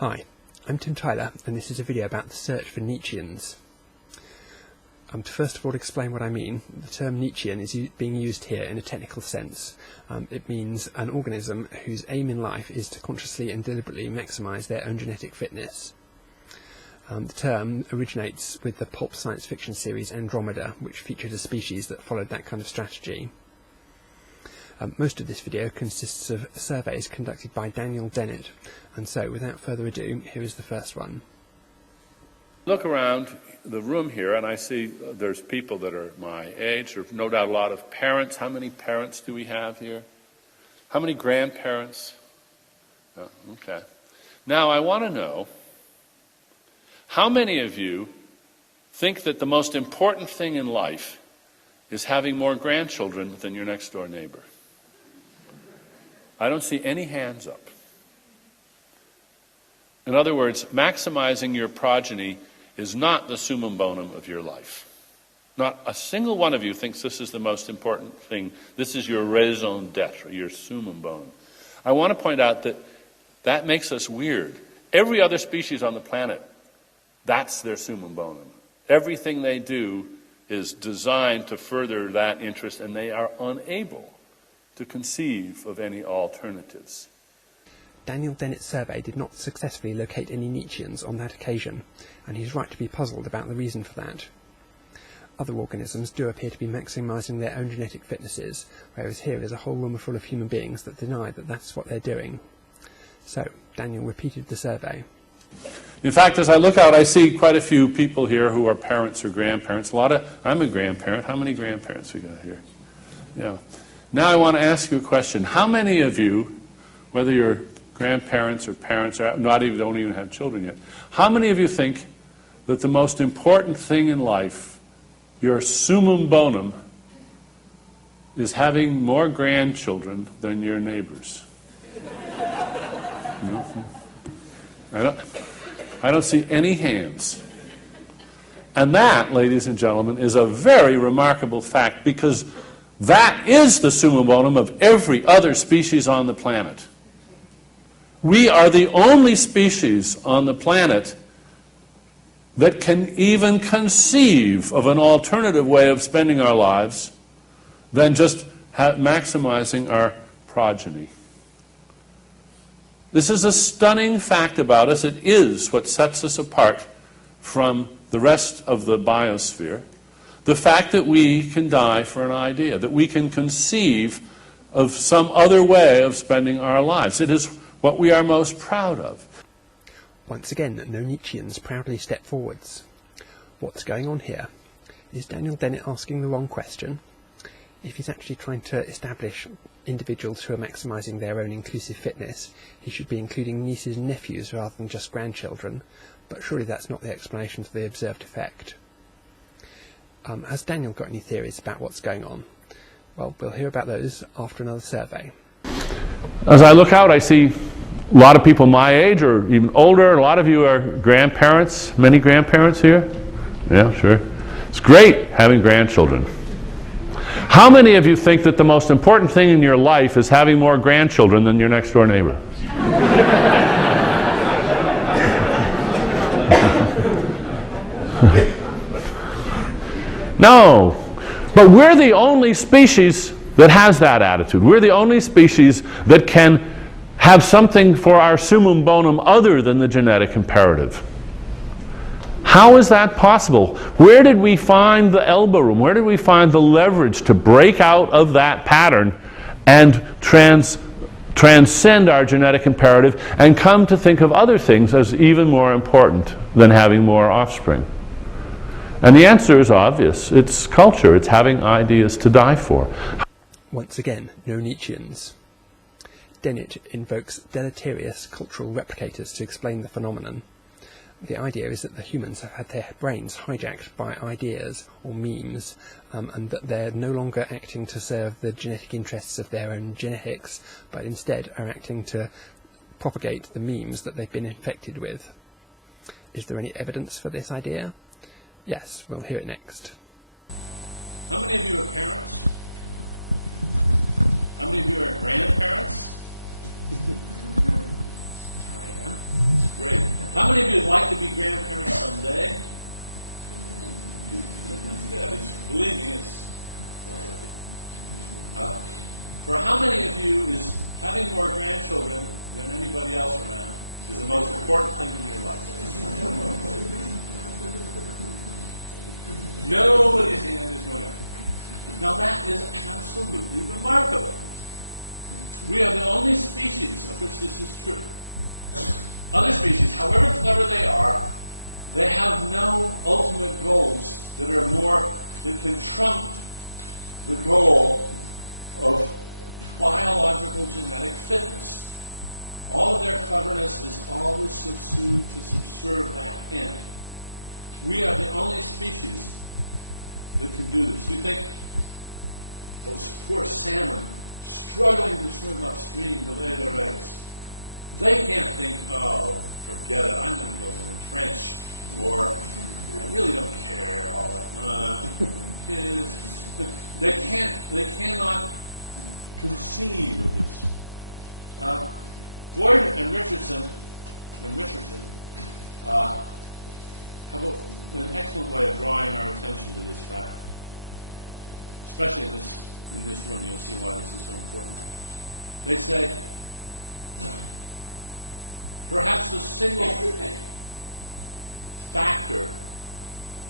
Hi, I'm Tim Tyler, and this is a video about the search for Nietzscheans. To first of all explain what I mean, the term Nietzschean is being used here in a technical sense. It means an organism whose aim in life is to consciously and deliberately maximise their own genetic fitness. The term originates with the pulp science fiction series Andromeda, which featured a species that followed that kind of strategy. Most of this video consists of surveys conducted by Dennett, and so without further ado, here is the first one. Look around the room here and I see there's people that are my age. There's no doubt a lot of parents. How many parents do we have here? How many grandparents? Oh, okay. Now I want to know, how many of you think that the most important thing in life is having more grandchildren than your next door neighbor? I don't see any hands up. In other words, maximizing your progeny is not the summum bonum of your life. Not a single one of you thinks this is the most important thing. This is your raison d'etre, your summum bonum. I want to point out that that makes us weird. Every other species on the planet, that's their summum bonum. Everything they do is designed to further that interest, and they are unable to conceive of any alternatives. Dennett's survey did not successfully locate any Nietzscheans on that occasion, and he's right to be puzzled about the reason for that. Other organisms do appear to be maximising their own genetic fitnesses, whereas here is a whole room full of human beings that deny that that's what they're doing. So, Daniel repeated the survey. In fact, as I look out, I see quite a few people here who are parents or grandparents. I'm a grandparent. How many grandparents we got here? Yeah. Now I want to ask you a question. How many of you, whether you're grandparents or parents, or don't even have children yet, how many of you think that the most important thing in life, your summum bonum, is having more grandchildren than your neighbors? No? I don't see any hands. And that, ladies and gentlemen, is a very remarkable fact, because that is the summum bonum of every other species on the planet. We are the only species on the planet that can even conceive of an alternative way of spending our lives than just maximizing our progeny. This is a stunning fact about us. It is what sets us apart from the rest of the biosphere. The fact that we can die for an idea, that we can conceive of some other way of spending our lives. It is what we are most proud of. Once again, no Nietzscheans proudly step forwards. What's going on here? Is Dennett asking the wrong question? If he's actually trying to establish individuals who are maximising their own inclusive fitness, he should be including nieces and nephews rather than just grandchildren, but surely that's not the explanation for the observed effect. Has Daniel got any theories about what's going on? Well, we'll hear about those after another survey. As I look out, I see a lot of people my age or even older. A lot of you are grandparents. Many grandparents here? Yeah, sure. It's great having grandchildren. How many of you think that the most important thing in your life is having more grandchildren than your next door neighbor? No, but we're the only species that has that attitude. We're the only species that can have something for our summum bonum other than the genetic imperative. How is that possible? Where did we find the elbow room? Where did we find the leverage to break out of that pattern and transcend our genetic imperative and come to think of other things as even more important than having more offspring? And the answer is obvious. It's culture. It's having ideas to die for. Once again, no Nietzscheans. Dennett invokes deleterious cultural replicators to explain the phenomenon. The idea is that the humans have had their brains hijacked by ideas or memes, and that they're no longer acting to serve the genetic interests of their own genetics, but instead are acting to propagate the memes that they've been infected with. Is there any evidence for this idea? Yes, we'll hear it next. How many of you are parents? How many of you are grandparents? I am. Great. How many of you would like to be grandparents someday? Yeah, believe me, it's for how many of you is having more grandchildren than anybody else around is the most important thing in your life? Nobody's hand is going up. Now that is absolutely remarkable. We are the only species of which this is true. Other species, however clever they are, they have no ultimate goals that can trump the goal of biological genetic fitness. All of their cleverness is always subsumed to subserve that end. We are the only species that can do this. You think those poor salmon struggling to swim upstream to lay their eggs, they can't think, oh, forget it, I'm going to go learn French, or I really don't care all that much. Kids, they cannot conceive of this. Boyd and Richardson have an excellent way of drawing our attention to this fact. Especially in this room, you'll see why this is so important. They say, perhaps the single factor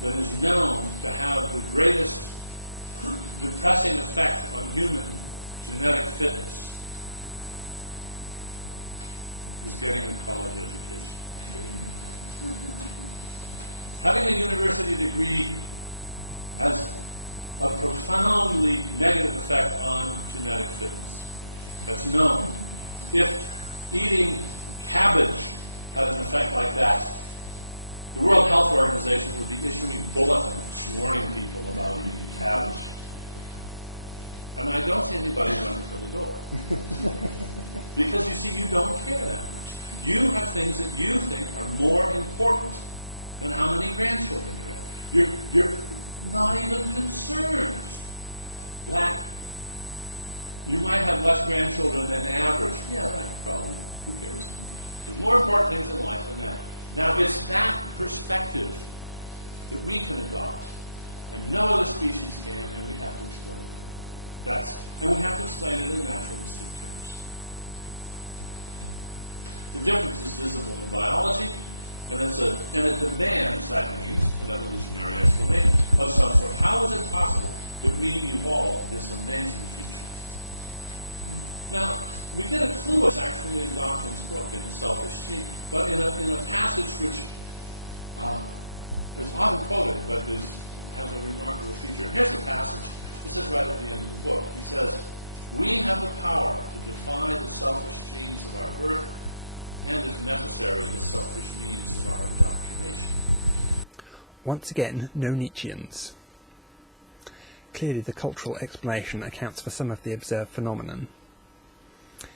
that is known to have the greatest depressing effect on human genetic fitness is getting a college education. Having a university degree has a profoundly negative effect on genetic fitness. That's known. If eating cabbage had an effect like that, the World Health Organization would be issuing bulletins warning people about eating cabbage. And I don't see anybody running for the door. Because you see, you don't care that much. You have things that you think are more important than how many grandchildren you have. You're not even concerned that you might have less grandchildren than average. Yeah, right, probably. Who cares? There's more important things in life than that. Now, it's that perspective that we can adopt, and no other species can, and we have to explain it. And we have to explain it in naturalistic terms. The difference is visible in biology, and it demands, that means, an evolutionary explanation of some sort. How is it possible that we evolved this amazing feature? Now, we get a clue actually in Dawkins' book, in The Selfish Gene, but in a passage which is often quoted, but has a remarkable feature. And here's the passage. This is right at the end of the book. He says, "We have the power to defy the selfish genes of our birth, and if necessary, the selfish means of our indoctrination." Once again, no Nietzscheans. Clearly the cultural explanation accounts for some of the observed phenomenon.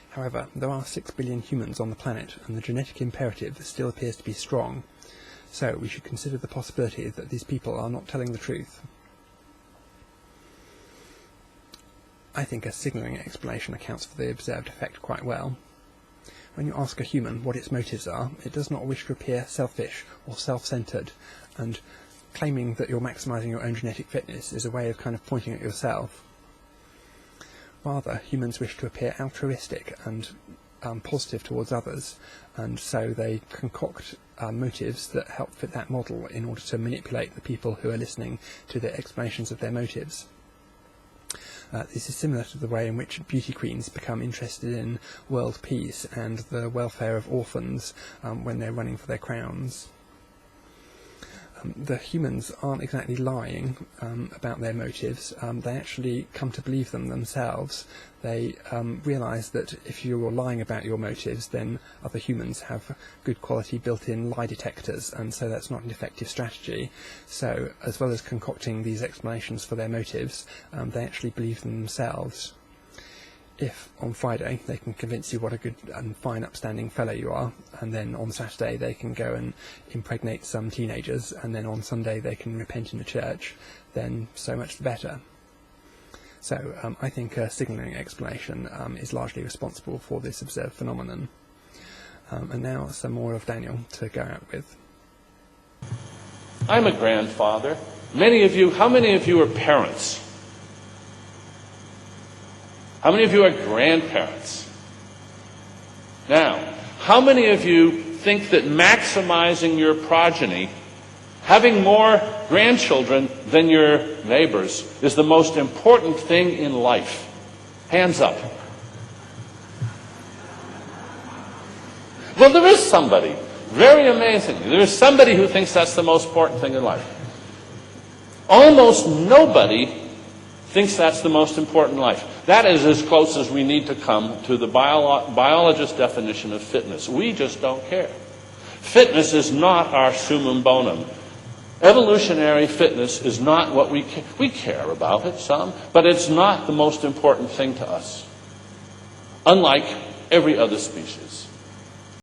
However, there are 6 billion humans on the planet, and the genetic imperative still appears to be strong, so we should consider the possibility that these people are not telling the truth. I think a signalling explanation accounts for the observed effect quite well. When you ask a human what its motives are, it does not wish to appear selfish or self-centred, and claiming that you're maximising your own genetic fitness is a way of kind of pointing at yourself. Rather, humans wish to appear altruistic and positive towards others, and so they concoct motives that help fit that model in order to manipulate the people who are listening to the explanations of their motives. This is similar to the way in which beauty queens become interested in world peace and the welfare of orphans when they're running for their crowns. The humans aren't exactly lying about their motives. They actually come to believe them themselves. They realise that if you're lying about your motives, then other humans have good quality built-in lie detectors, and so that's not an effective strategy. So, as well as concocting these explanations for their motives, they actually believe them themselves. If on Friday they can convince you what a good and fine upstanding fellow you are, and then on Saturday they can go and impregnate some teenagers, and then on Sunday they can repent in the church, then so much the better. So I think a signalling explanation is largely responsible for this observed phenomenon. And now some more of Daniel to go out with. I'm a grandfather. Many of you, how many of you are parents? How many of you are grandparents? Now, how many of you think that maximizing your progeny, having more grandchildren than your neighbors, is the most important thing in life? Hands up. Well, there is somebody, very amazingly, there is somebody who thinks that's the most important thing in life. Almost nobody thinks that's the most important in life. That is as close as we need to come to the biologist's definition of fitness. We just don't care. Fitness is not our summum bonum. Evolutionary fitness is not what we care about it some, but it's not the most important thing to us. Unlike every other species.